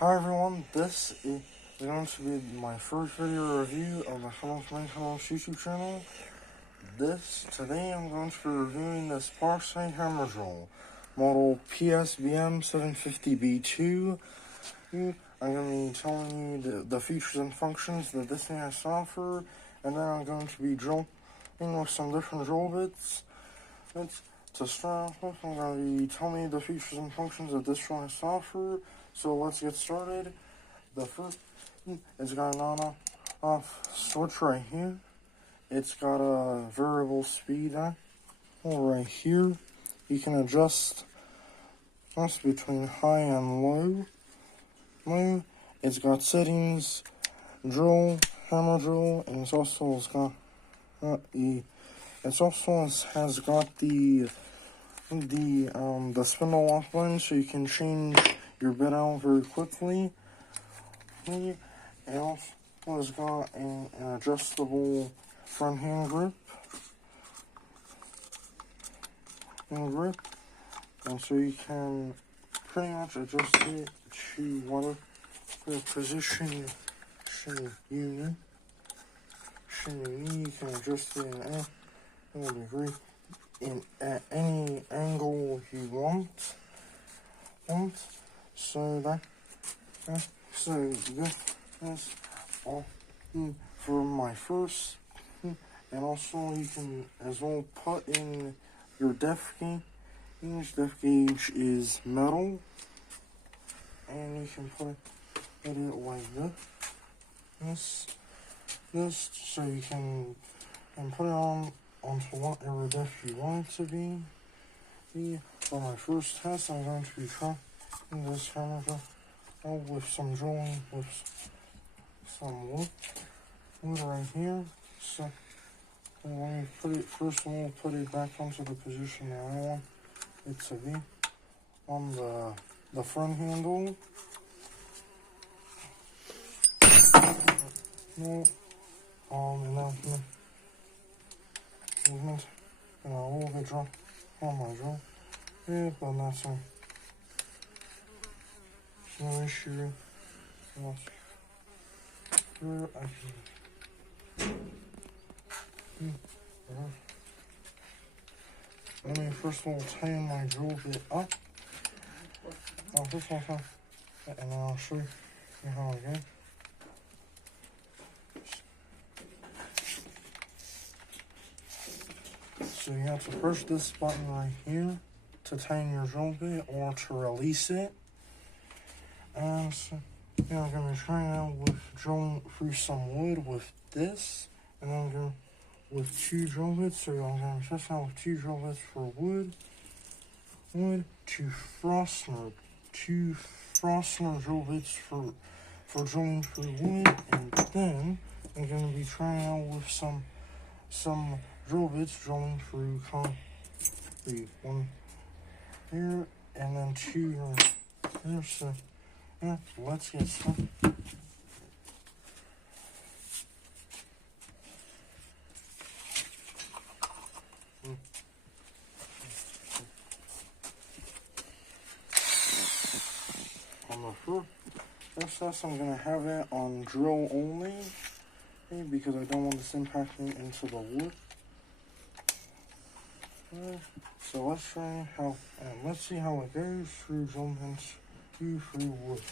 Hi everyone, this is going to be my first video review of the Hello YouTube channel. Today I'm going to be reviewing this Parkside hammer drill, model PSBM 750B2. I'm going to be telling you the features and functions that this thing has to offer, and then I'm going to be drilling with some different drill bits. To start off with, I'm going to be telling you the features and functions that this drill has to offer. So let's get started. The first, it's got an on-off switch right here. It's got a variable speed right here. You can adjust between high and low. It's got settings, drill, hammer drill, and it also has got the spindle lock button, so you can change your bit out very quickly. It also has got an adjustable front hand grip, and so you can pretty much adjust it to whatever position you need. You can adjust it in any degree, at any angle you want. So that's all for my first. And also you can as well put in your depth gauge. Each depth gauge is metal, and you can put it like this, so you can put it onto whatever depth you want it to be. For my first test, I'm going to be trying this hammer drill with some drilling with some wood right here. So let me put it first. We'll put it back onto the position that I want it to be on the front handle. And now movement, and a little bit drop on my drill. Yeah, but that's no issue. Let me first of all tighten my drill bit up. And then I'll show you how it goes. So you have to push this button right here to tighten your drill bit or to release it. And so I'm going to be trying out with drilling through some wood with this, and then I'm going with 2 drill bits. So I'm going to test out with 2 drill bits for wood, 2 Frostner drill bits for drilling through wood, and then I'm going to be trying out with some drill bits drilling through concrete. 1 here and then 2 here. So yeah, let's get started. On the first test, I'm going to have it on drill only, because I don't want this impacting into the wood. So let's see how it goes through drill bits through wood.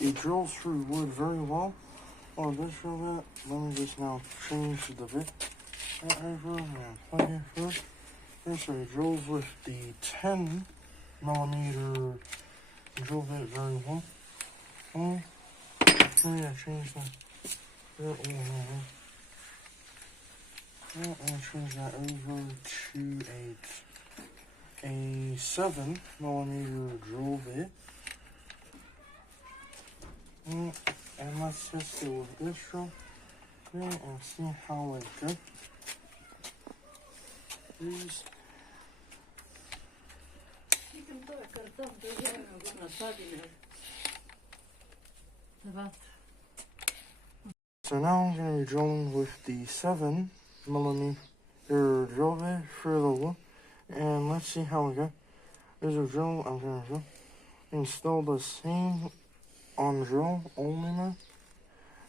It drills through wood very well. Oh, this drill bit, let me just now change the bit over and plug it first. So it drills with the 10mm drill bit very well. I'm going to change that bit over. I'm going to change that over to a 7mm drill bit. And let's just go with this drill bit and see how it goes. So now I'm going to be drilling with the 7mm drill bit for the wood, and let's see how we go. There's a drill I'm going to install the same on drill only now.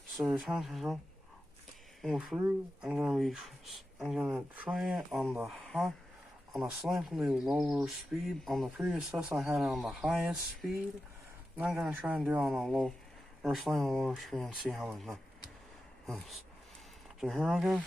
So time to drill through. I'm gonna try it on a slightly lower speed. On the previous test I had it on the highest speed. And I'm gonna try and do it on a low or slightly lower speed and see how it goes. So here I go.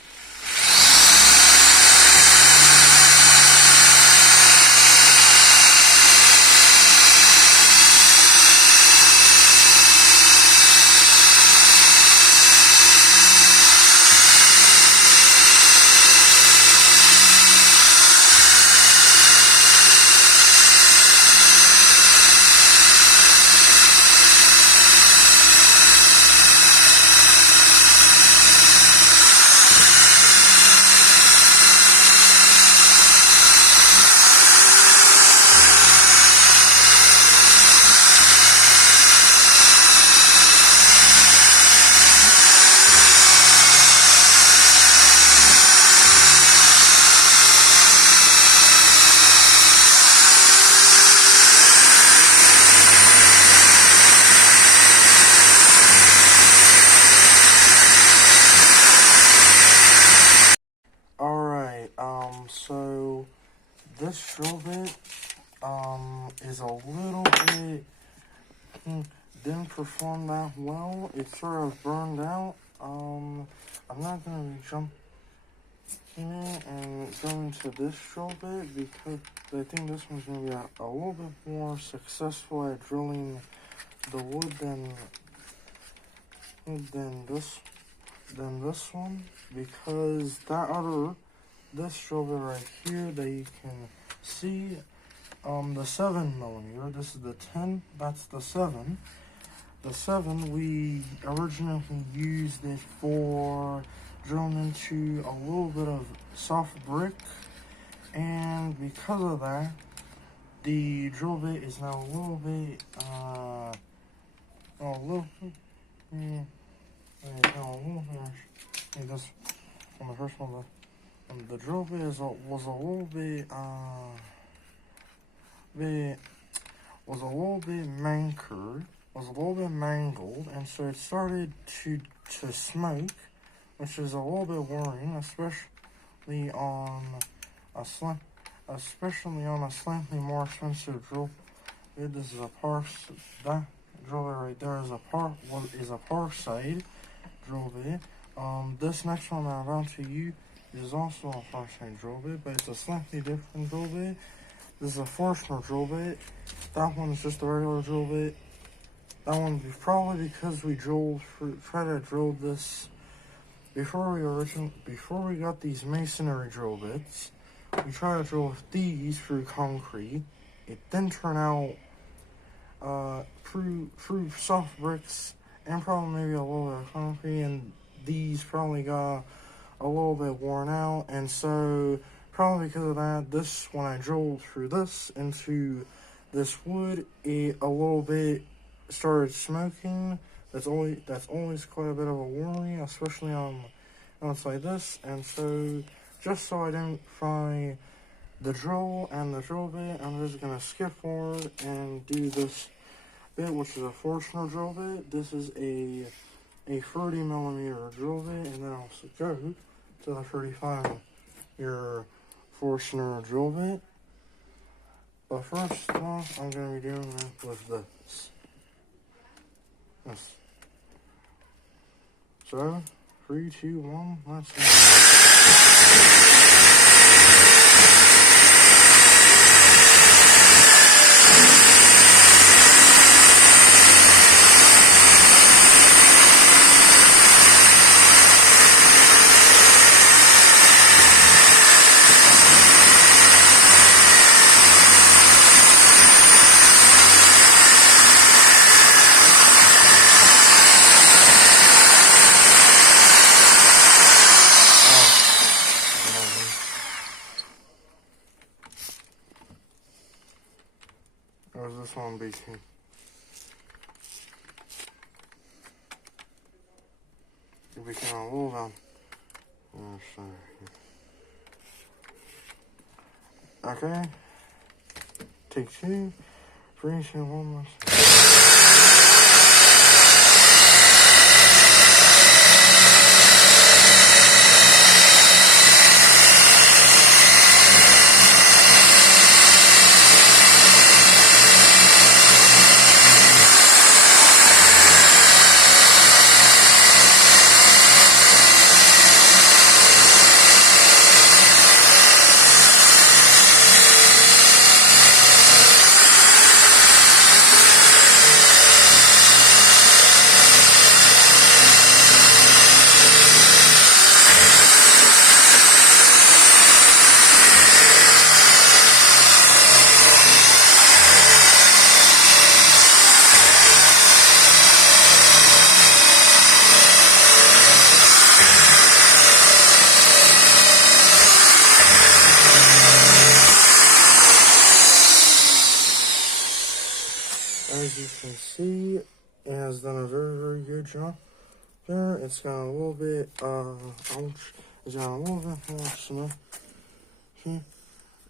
So this drill bit is a little bit didn't perform that well. It sort of burned out. I'm not gonna be jumping in and going to this drill bit because I think this one's gonna be a little bit more successful at drilling the wood than this one, because this drill bit right here that you can see, the 7mm, this is the 10, that's the 7. The 7, we originally used it for drilling into a little bit of soft brick, and because of that, the drill bit is now a little bit, this on the first one, the drill bit was a little bit mangled, and so it started to smoke, which is a little bit worrying, especially on a slightly more expensive drill bit. This is a Parkside. That drill bit right there is a Parkside drill bit. This next one I'm about to use is also a Parkside drill bit, but it's a slightly different drill bit. This is a Forstner drill bit. That one's just a regular drill bit. That one probably because we tried to drill this before we got these masonry drill bits. We tried to drill with these through concrete. It then turned out through soft bricks and probably maybe a little bit of concrete, and these probably got a little bit worn out, and so probably because of that, when I drilled through this into this wood, it a little bit started smoking. That's always quite a bit of a worry, especially on outside this. And so just so I don't fry the drill and the drill bit, I'm just gonna skip forward and do this bit, which is a Forstner drill bit. This is a 30mm drill bit, and then I'll go to the 35mm Forstner drill bit. But first off, I'm gonna be doing that with this. So 3, 2, 1, let's go. gonna be it'll be kind of low down. Okay. Take 2, 3, 2, 1 more. As you can see, it has done a very, very good job there. It's got a little bit, ouch, it's got a little bit more snow. Okay.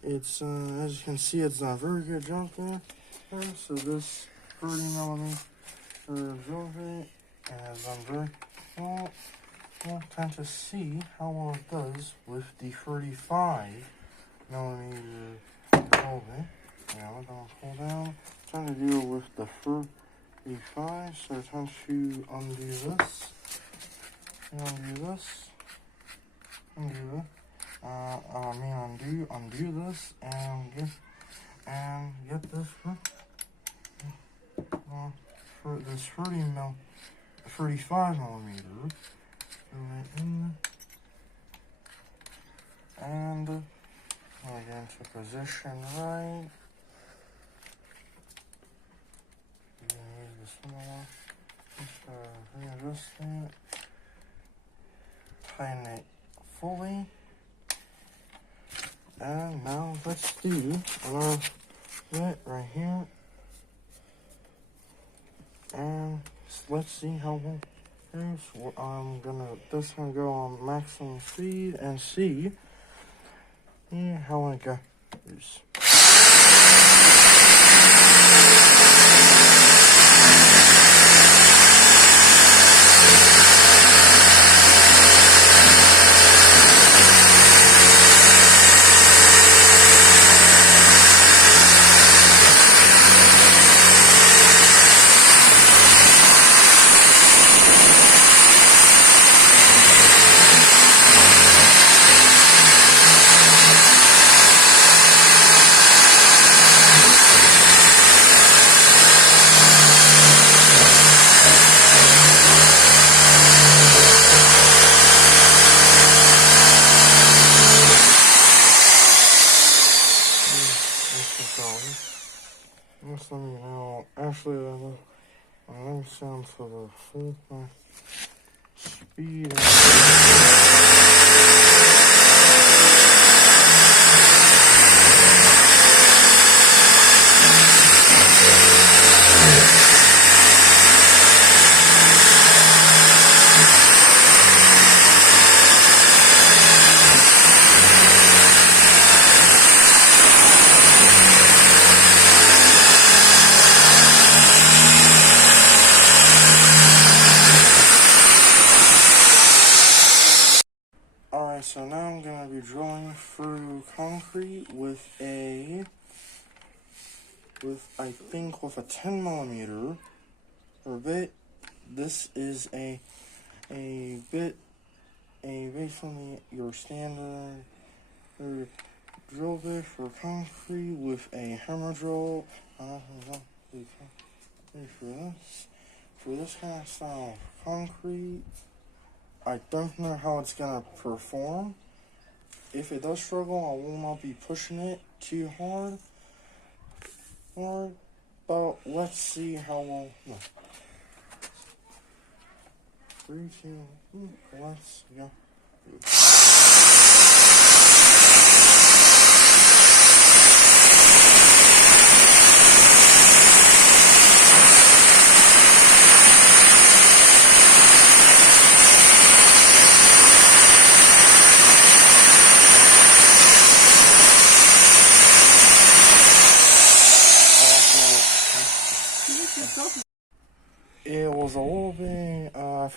It's, as you can see, it's done a very good job there. So this 30mm drill bit has done very well. We'll tend to see how well it does with the 35mm drill bit. Yeah, we're gonna pull down. Trying to deal with the 35, so time to undo this. Undo this. Undo this. Undo this and get this for this 35mm. And we'll get into position right. Readjust it, tighten it fully, and now let's do another bit right here, and let's see how it goes. I'm gonna go on maximum speed and see how it goes. Just let me know. Actually, let me sound for the full speed. So now I'm going to be drilling through concrete with I think with a 10mm bit. This is a basically your standard drill bit for concrete with a hammer drill. For this kind of style of concrete, I don't know how it's gonna perform. If it does struggle, I will not be pushing it too hard. But let's see how well. No. 3, 2, let's go.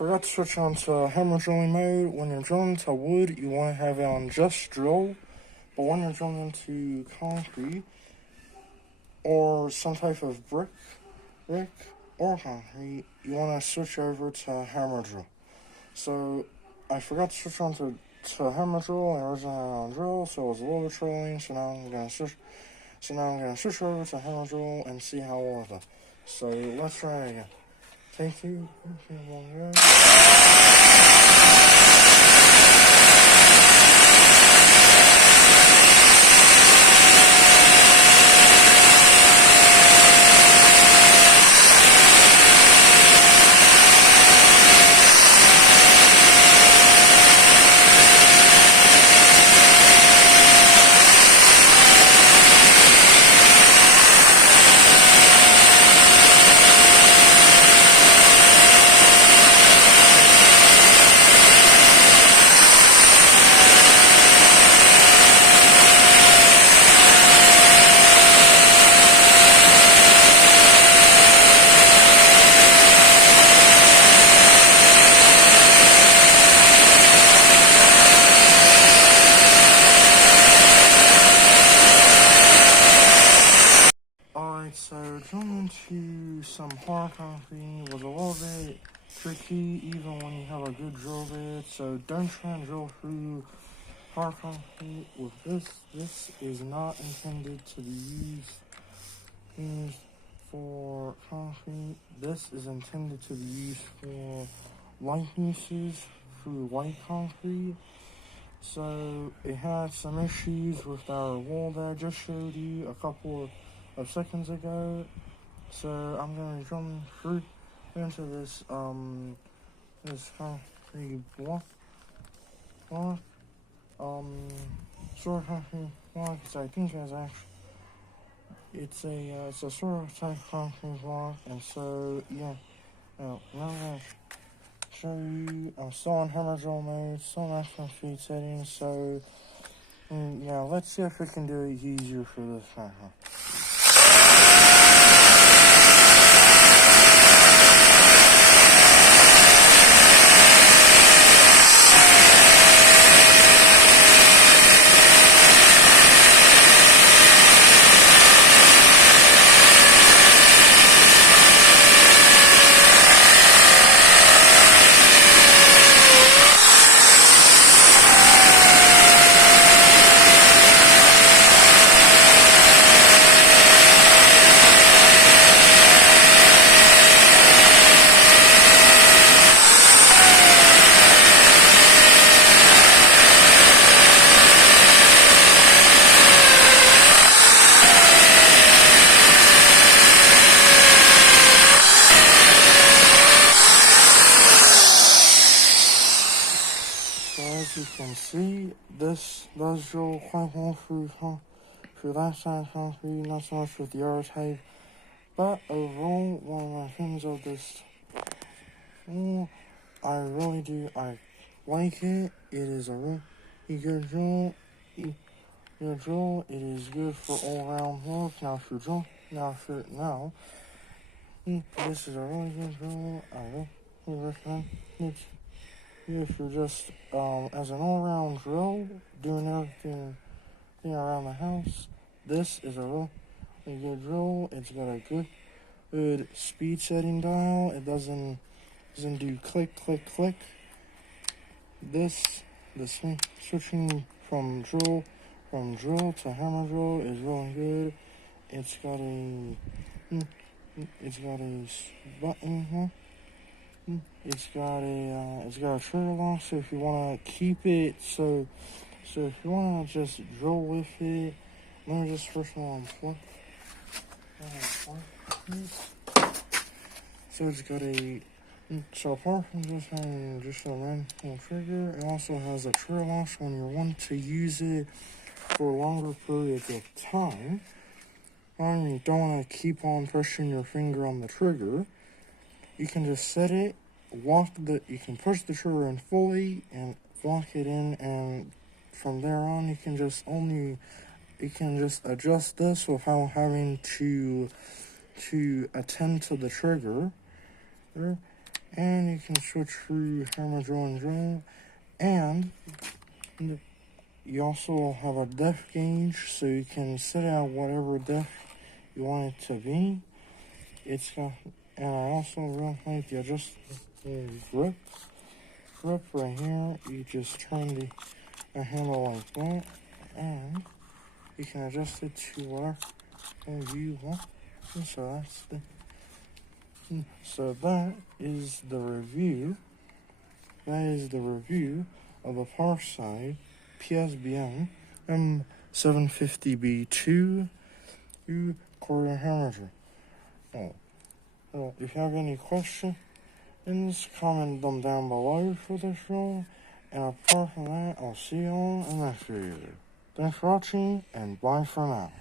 forgot to switch on to hammer drilling mode. When you're drilling to wood, you want to have it on just drill. But when you're drilling into concrete or some type of brick or concrete, you want to switch over to hammer drill. So I forgot to switch on to hammer drill and originally on drill, so it was a little bit trolling. So now I'm gonna switch over to hammer drill and see how well it does. So let's try it again. Take two, 3, 1, go. Alright, so drilling into some hard concrete was a little bit tricky even when you have a good drill bit, so don't try and drill through hard concrete with this. This is not intended to be used for concrete. This is intended to be used for light uses through light concrete. So it had some issues with our wall that I just showed you a couple of seconds ago. So I'm gonna jump through into this concrete block. Sort of concrete block, because I think it's a sort of type concrete block, and so yeah. Now I'm gonna show you. I'm still on hammer drill mode, still not concrete settings. So yeah, let's see if we can do it easier for this time. So as you can see, this does drill quite well through that side of concrete, not so much with the other type. But overall, one of my things of this, I really do, I like it. It is a really good drill. It is good for all around work. Now if you drill, this is a really good drill. I really recommend it. If you're just as an all-around drill, doing everything around the house, this is a really good drill. It's got a good speed setting dial. It doesn't do click click click. This switching from drill to hammer drill is really good. It's got a button here. It's got a trigger lock, so if you want to keep it, so if you want to just drill with it, let me just first one on so it's got so apart from just having just a random trigger, it also has a trigger lock when you want to use it for longer periods of time. And you don't want to keep on pressing your finger on the trigger. You can just set it, you can push the trigger in fully and lock it in, and from there on you can just adjust this without having to attend to the trigger. and you can switch through hammer drill and drill, and you also have a depth gauge, so you can set out whatever depth you want it to be. It's got, and I also really like the adjust the grip right here. You just turn the handle like that, and you can adjust it to whatever you want. And so that is the review. That is the review of the Parkside PSBM M750B2 quarter hammer drill. If you have any questions, comment them down below for this drill. And apart from that, I'll see you all in the next video. Thanks for watching, and bye for now.